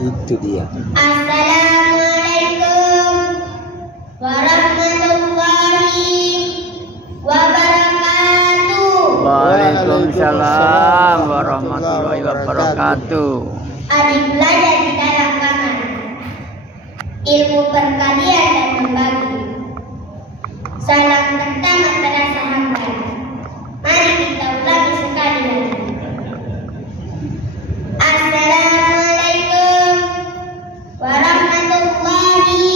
itu dia. Assalamualaikum warahmatullahi wabarakatuh. Waalaikumsalam warahmatullahi wabarakatuh. Adik belajar di dalam kamar, ilmu perkalian dan membagi. Salam pertama pada sahabat. Mari kita ulangi sekali lagi. Assalamualaikum warahmatullahi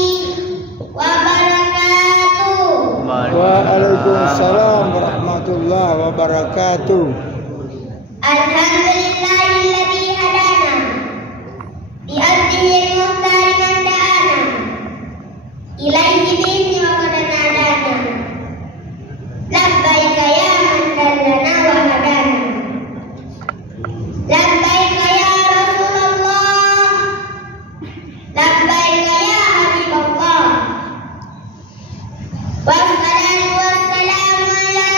wabarakatuh. Waalaikumsalam warahmatullahi wabarakatuh. Alhamdulillahilladzi hadana bi abdihil muhtari man da'ana ilaihi bihi wa qad nadana labbaika ya man dallana wa hadana labbaika ya Rasulullah labbaika ya Habiballah wassalatu wassalamu ala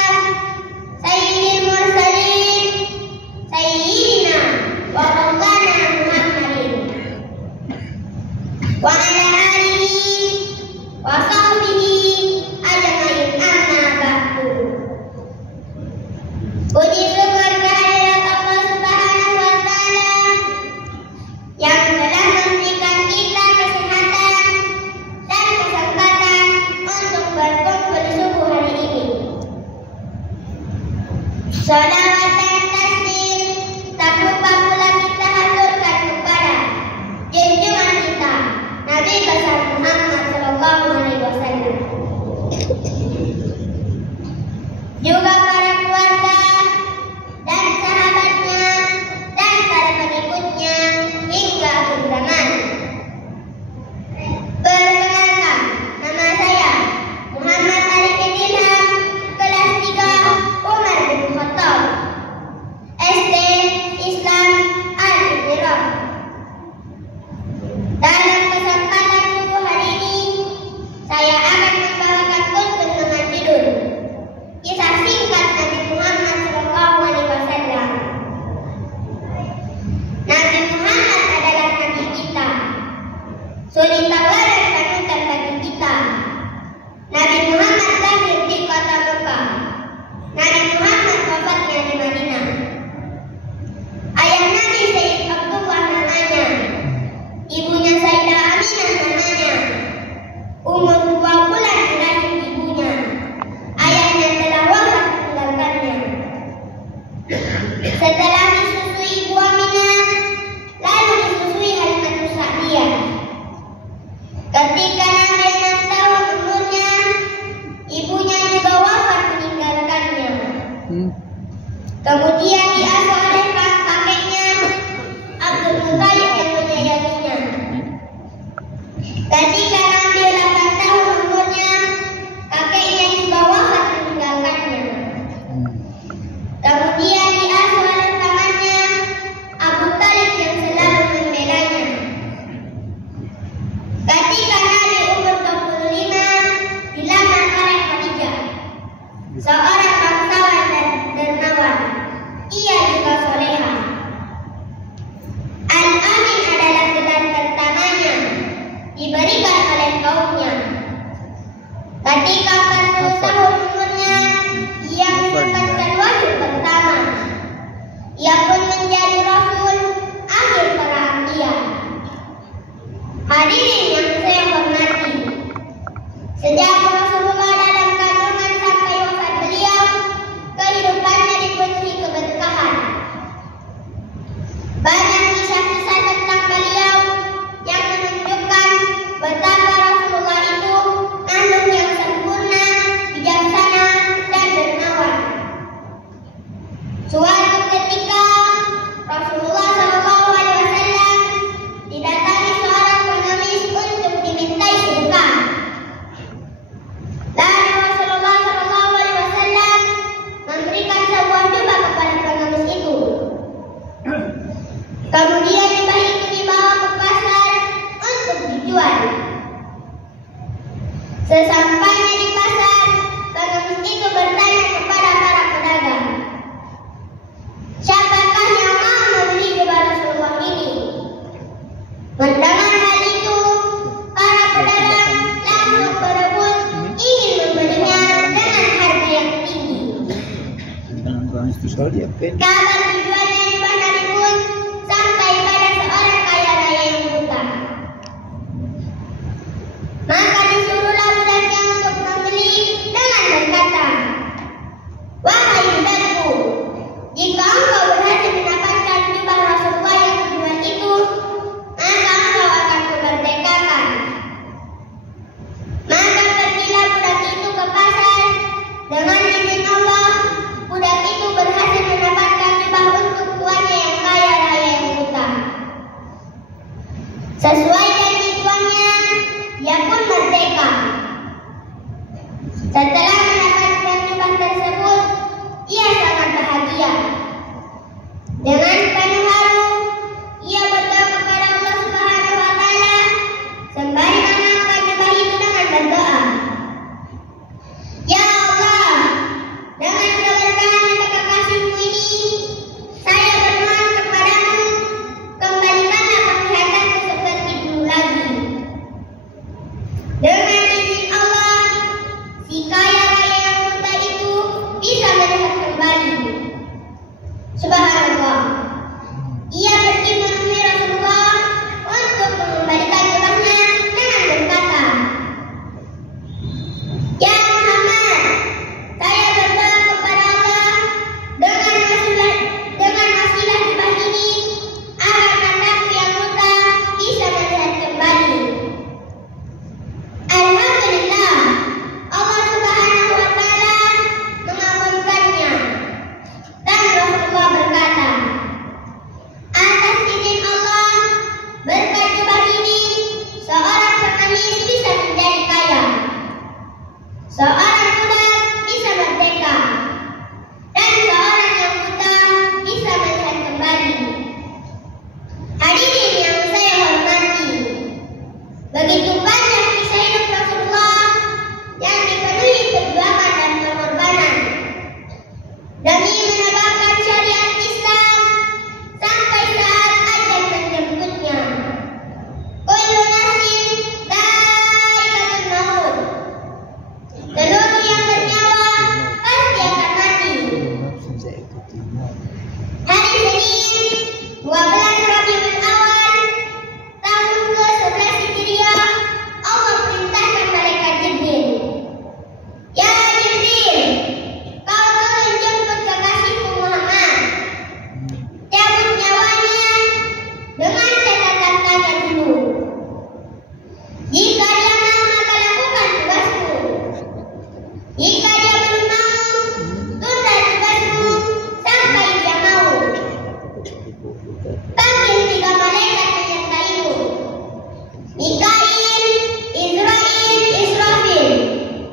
sayyidil mursalin sayyidina wa maulana Muhammadin wa ala alihi wa sahbihi ajmain, amma ba'du. Puji syukur kehadirat Allah Subhanahu wa Kabar tujuannya di mana pun sampai pada seorang kaya raya yang buta. Maka disuruhlah budaknya untuk membeli dengan berkata, "Wahai budakku, jika engkau berhasil mendapatkan jubah Rasulullah yang tujuan itu, maka engkau akan kumerdekakan." Maka pergilah budak itu ke pasar. Dengan izin Allah, budak itu berhasil mendapatkan jubah untuk tuannya yang kaya raya yang buta. Sesuai janji tuannya, ia pun merdeka. Setelah mendapatkan jubah tersebut, ia sangat bahagia. Dengan penuh haru, ia berdoa kepada Allah Subhanahu wa Ta'ala sembari mengangkat jubah itu dengan berdoa, "Ya Allah, dengan keberkahan dan kekasihmu ini, saya bermohon kepadamu, kembalikanlah penglihatanku seperti dulu lagi." Dengan izin Allah, si kaya raya yang buta itu bisa melihat kembali. Subhanallah. Ia pergi menemui Rasulullah untuk mengembalikan jubahnya dengan berkata, "Ya Muhammad, saya berdoa kepada Allah dengan wasilah jubah ini agar mataku yang buta bisa melihat kembali." Alhamdulillah, Allah Subhanahu wa Ta'ala mengabulkannya. Dan Rasulullah berkata, "Atas izin Allah, berkat jubah ini, seorang pengemis bisa menjadi kaya, seorang budak bisa merdeka, dan seorang yang buta bisa melihat kembali." Hadirin yang saya hormati, begitu banyak kisah hidup Rasulullah yang dipenuhi perjuangan dan pengorbanan demi menegakkan syariat Islam sampai saat ajal menjemputnya. Kullu nafsin dha'iqatul maut. Seluruh yang bernyawa pasti akan mati. Hari Senin 12 Rabiul Awal tahun ke-11 Hijriah, Allah perintahkan malaikat Jibril, "Ya Jibril, kau turun jemput kekasihku Muhammad. Cabut nyawanya dengan catatan tanya dulu. Jika dia mau, maka lakukan tugasmu. Jika dia belum mau, tunda tugasmu sampai dia mau." Panggil 3 malaikat menyertaimu: Mikail, Israil, Israfil.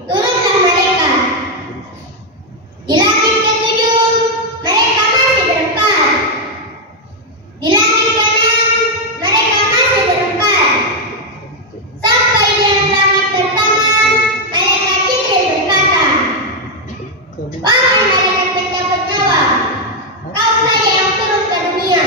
Turunlah mereka. Di langit ke-7, mereka masih berempat. Di langit ke-6, mereka masih berempat. Sampai di langit pertama, malaikat Jibril berkata, "Wahai malaikat pencabut nyawa, kau saja yang turun ke dunia."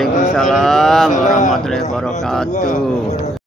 Waalaikumsalam warahmatullahi wabarakatuh.